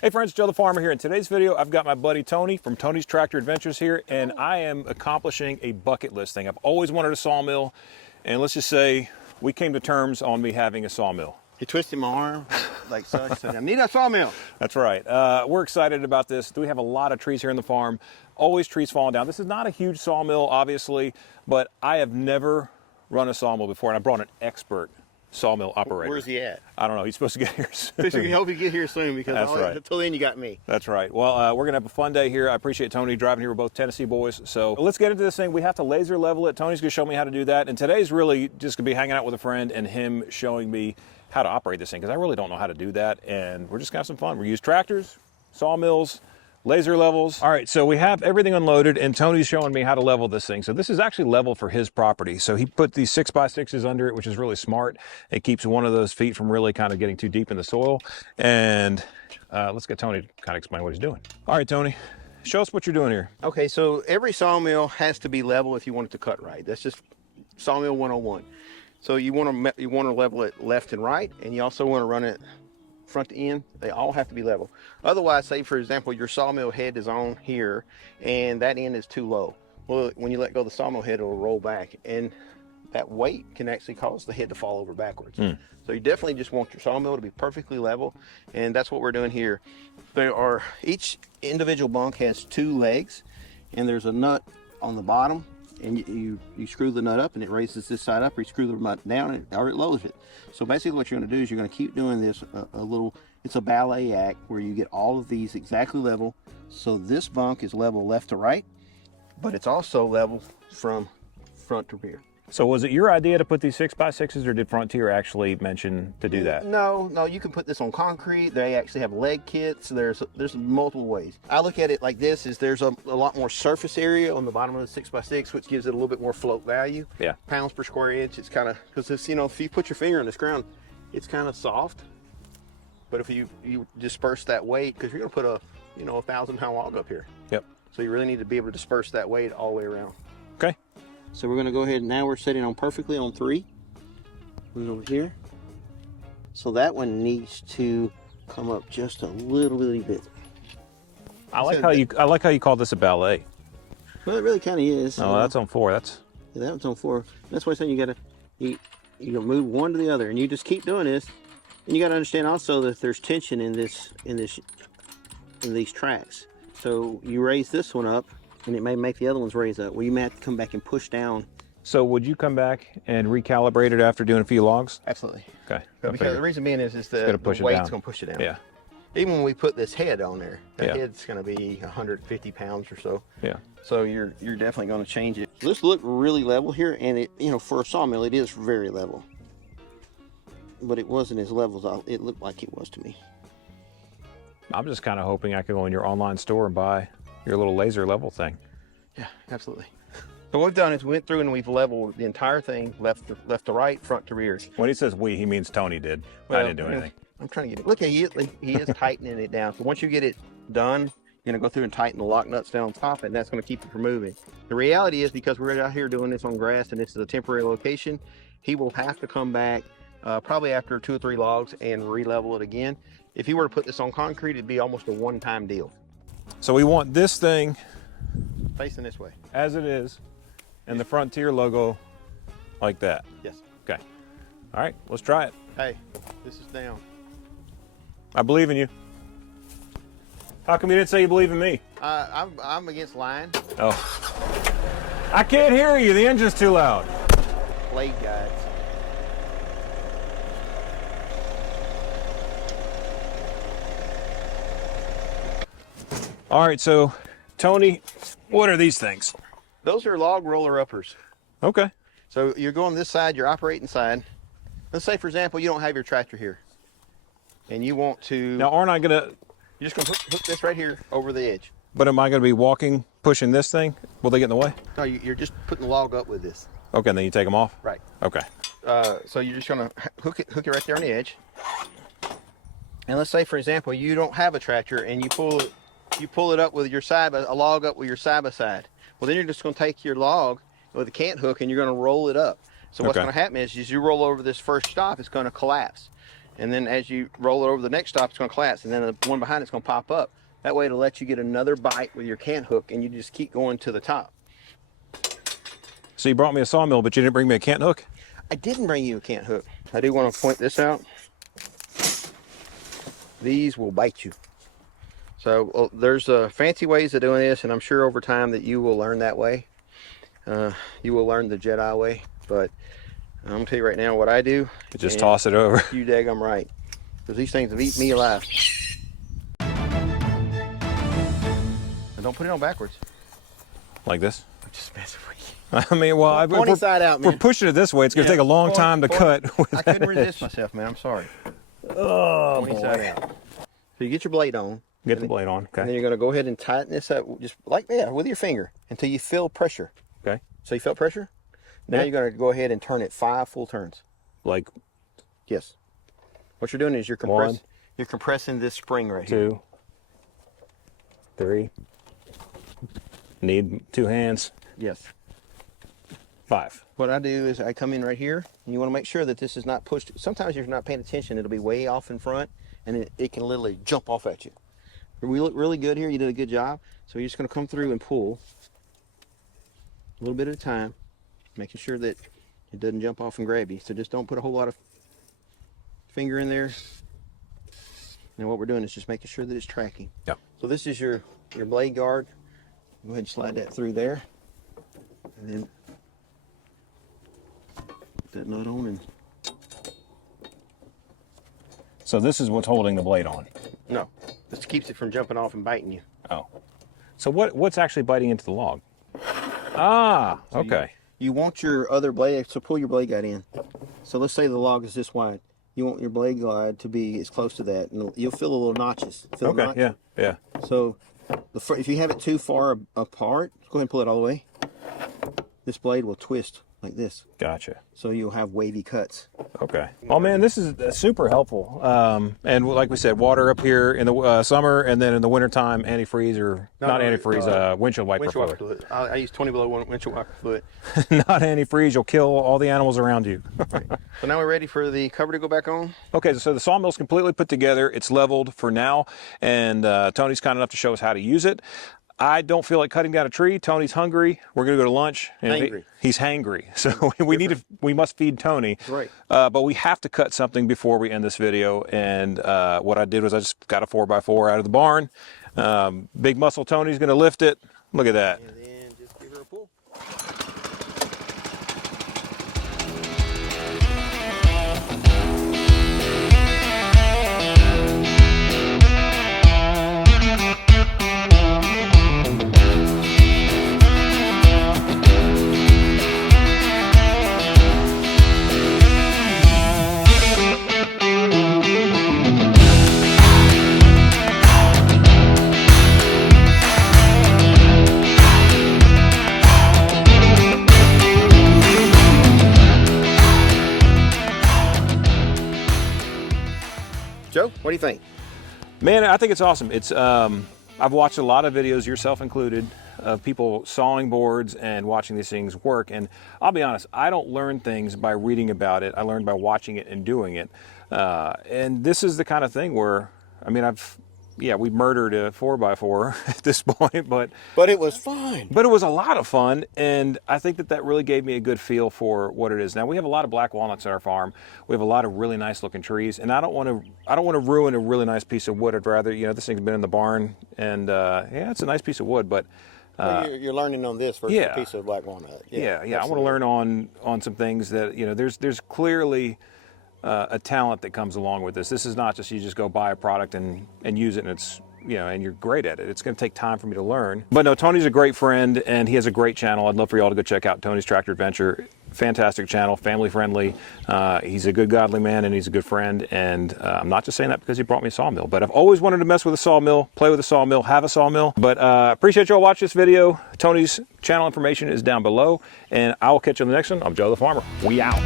Hey friends, Joe the Farmer here. In today's video, I've got my buddy Tony from Tony's Tractor Adventures here, and I am accomplishing a bucket list thing. I've always wanted a sawmill, and let's just say we came to terms on me having a sawmill. He twisted my arm like such. I need a sawmill. That's right. We're excited about this. We have a lot of trees here in the farm, always trees falling down. This is not a huge sawmill, obviously, but I have never run a sawmill before, and I brought an expert sawmill operator. Where's he at? I don't know. He's supposed to get here soon. So we hope he get here soon because until then you got me. That's right. Well, we're going to have a fun day here. I appreciate Tony driving here. We're both Tennessee boys. So let's get into this thing. We have to laser level it. Tony's going to show me how to do that. And today's really just going to be hanging out with a friend and him showing me how to operate this thing because I really don't know how to do that. And we're just going to have some fun. We use tractors, sawmills, laser levels. All right, so we have everything unloaded and Tony's showing me how to level this thing. So this is actually level for his property. So he put these 6x6s under it, which is really smart. It keeps one of those feet from really kind of getting too deep in the soil. And let's get Tony to kind of explain what he's doing. All right, Tony, show us what you're doing here. Okay, so every sawmill has to be level if you want it to cut right. That's just sawmill 101. So you want to level it left and right, and you also want to run it front to end. They all have to be level. Otherwise, say for example, your sawmill head is on here and that end is too low. Well, when you let go of the sawmill head, it'll roll back, and that weight can actually cause the head to fall over backwards. So you definitely just want your sawmill to be perfectly level, and that's what we're doing here. Each individual bunk has 2 legs, and there's a nut on the bottom, and you screw the nut up and it raises this side up, or you screw the nut down or it lowers it. So basically what you're going to do is you're going to keep doing this it's a ballet act where you get all of these exactly level. So this bunk is level left to right, but it's also level from front to rear. So was it your idea to put these 6x6s or did Frontier actually mention to do that? No, you can put this on concrete. They actually have leg kits. There's multiple ways. I look at it like this, is there's a lot more surface area on the bottom of the 6x6, which gives it a little bit more float value. Yeah. Pounds per square inch. It's kind of, because if you put your finger on this ground, it's kind of soft. But if you disperse that weight, because you're going to put a 1,000-pound log up here. Yep. So you really need to be able to disperse that weight all the way around. Okay. So we're going to go ahead and now we're setting on perfectly on 3. We're over here. So that one needs to come up just a little bit. I like how you call this a ballet. Well, it really kind of is. Oh, that's on 4. Yeah, that one's on 4. That's why I'm saying you got to move one to the other, and you just keep doing this. And you got to understand also that there's tension in these tracks. So you raise this one up, and it may make the other ones raise up. Well, you may have to come back and push down. So would you come back and recalibrate it after doing a few logs? Absolutely. Okay. Because the reason being is the weight's going to push it down. Yeah. Even when we put this head on there, the head's going to be 150 pounds or so. Yeah. So you're definitely going to change it. This look really level here, and it for a sawmill it is very level. But it wasn't as level as it looked like it was to me. I'm just kind of hoping I can go in your online store and buy your little laser level thing. Yeah, absolutely. So what we've done is we went through and we've leveled the entire thing, left to right, front to rear. When he says we, he means Tony did. Well, I didn't do anything. I'm trying to get it. Look, he is tightening it down. So once you get it done, you're gonna go through and tighten the lock nuts down on top, and that's gonna keep it from moving. The reality is, because we're out here doing this on grass and this is a temporary location, he will have to come back probably after 2 or 3 logs and re-level it again. If he were to put this on concrete, it'd be almost a one-time deal. So we want this thing facing this way, as it is, and the Frontier logo like that. Yes. Okay. All right, let's try it. Hey, this is down. I believe in you. How come you didn't say you believe in me? I'm against lying. Oh. I can't hear you. The engine's too loud. Blade guides. All right, so Tony, what are these things? Those are log roller uppers. Okay. So you're going this side, your operating side. Let's say, for example, you don't have your tractor here, and you want to. Now, aren't I gonna? You're just gonna hook this right here over the edge. But am I gonna be walking, pushing this thing? Will they get in the way? No, you're just putting the log up with this. Okay, and then you take them off. Right. Okay. So you're just gonna hook it right there on the edge. And let's say, for example, you don't have a tractor, and you pull it up with your a log up with your side by side. Well, then you're just going to take your log with a cant hook and you're going to roll it up. So what's going to happen is you roll over this first stop, it's going to collapse. And then as you roll it over the next stop, it's going to collapse, and then the one behind it's going to pop up. That way it'll let you get another bite with your cant hook, and you just keep going to the top. So you brought me a sawmill, but you didn't bring me a cant hook? I didn't bring you a cant hook. I do want to point this out. These will bite you. So there's fancy ways of doing this, and I'm sure over time that you will learn that way. You will learn the Jedi way, but I'm gonna tell you right now what I do. Just toss it over. You daggum right, because these things have eaten me alive. And don't put it on backwards. Like this? I'm just messing with you. I mean, well, Pointy side out, man. We're pushing it this way. It's going to take a long time to cut. I couldn't resist myself, man. I'm sorry. Oh, Pointy side out. So you get your blade on. Get the blade on. Okay. And then you're going to go ahead and tighten this up, just like that, with your finger, until you feel pressure. Okay. So you felt pressure? Now Yeah. you're going to go ahead and turn it 5 full turns. Like Yes. What you're doing is you're compressing this spring right here. 2, 3. Need 2 hands. Yes. 5. What I do is I come in right here, and you want to make sure that this is not pushed. Sometimes if you're not paying attention, it'll be way off in front, and it can literally jump off at you. We look really good here. You did a good job. So you're just going to come through and pull a little bit at a time, making sure that it doesn't jump off and grab you. So just don't put a whole lot of finger in there. And what we're doing is just making sure that it's tracking. Yeah. So this is your blade guard. Go ahead and slide that through there. And then put that nut on. And So this is what's holding the blade on. no, this keeps it from jumping off and biting you. Oh. So what's actually biting into the log? Ah, So okay. You want your other blade, so pull your blade guide in. So let's say the log is this wide. You want your blade guide to be as close to that, and you'll feel a little notches. Feel a Okay, notch? yeah. So if you have it too far apart, go ahead and pull it all the way. This blade will twist like this. Gotcha. So you'll have wavy cuts. Okay. Oh man, this is super helpful. And like we said, water up here in the summer, and then in the wintertime, antifreeze or not antifreeze, windshield wiper fluid. I use 20 below windshield wiper fluid. Not antifreeze, you'll kill all the animals around you. So now we're ready for the cover to go back on. Okay, so the sawmill's completely put together. It's leveled for now, and Tony's kind enough to show us how to use it. I don't feel like cutting down a tree. Tony's hungry. We're going to go to lunch. And Hangry. He's hangry. So we must feed Tony. Right. But we have to cut something before we end this video. And what I did was I just got a 4x4 out of the barn. Big muscle Tony's going to lift it. Look at that. And then just give her a pull. Joe, what do you think? Man, I think it's awesome. It's I've watched a lot of videos, yourself included, of people sawing boards and watching these things work. And I'll be honest, I don't learn things by reading about it. I learn by watching it and doing it. And this is the kind of thing where, I mean, we murdered a 4x4 at this point, but it was fun. But it was a lot of fun, and I think that really gave me a good feel for what it is. Now we have a lot of black walnuts at our farm. We have a lot of really nice looking trees, and I don't want to ruin a really nice piece of wood. I'd rather, this thing's been in the barn, and yeah, it's a nice piece of wood, but Well, you're learning on this versus yeah. a piece of black walnut. Yeah. I want to learn on some things that there's clearly a talent that comes along with this. This is not just you just go buy a product and use it and it's and you're great at it. It's going to take time for me to learn. But no, Tony's a great friend and he has a great channel. I'd love for y'all to go check out Tony's Tractor Adventure. Fantastic channel, family friendly. He's a good godly man and he's a good friend. And I'm not just saying that because he brought me a sawmill, but I've always wanted to mess with a sawmill, play with a sawmill, have a sawmill. But appreciate y'all watching this video. Tony's channel information is down below and I will catch you on the next one. I'm Joe the Farmer. We out.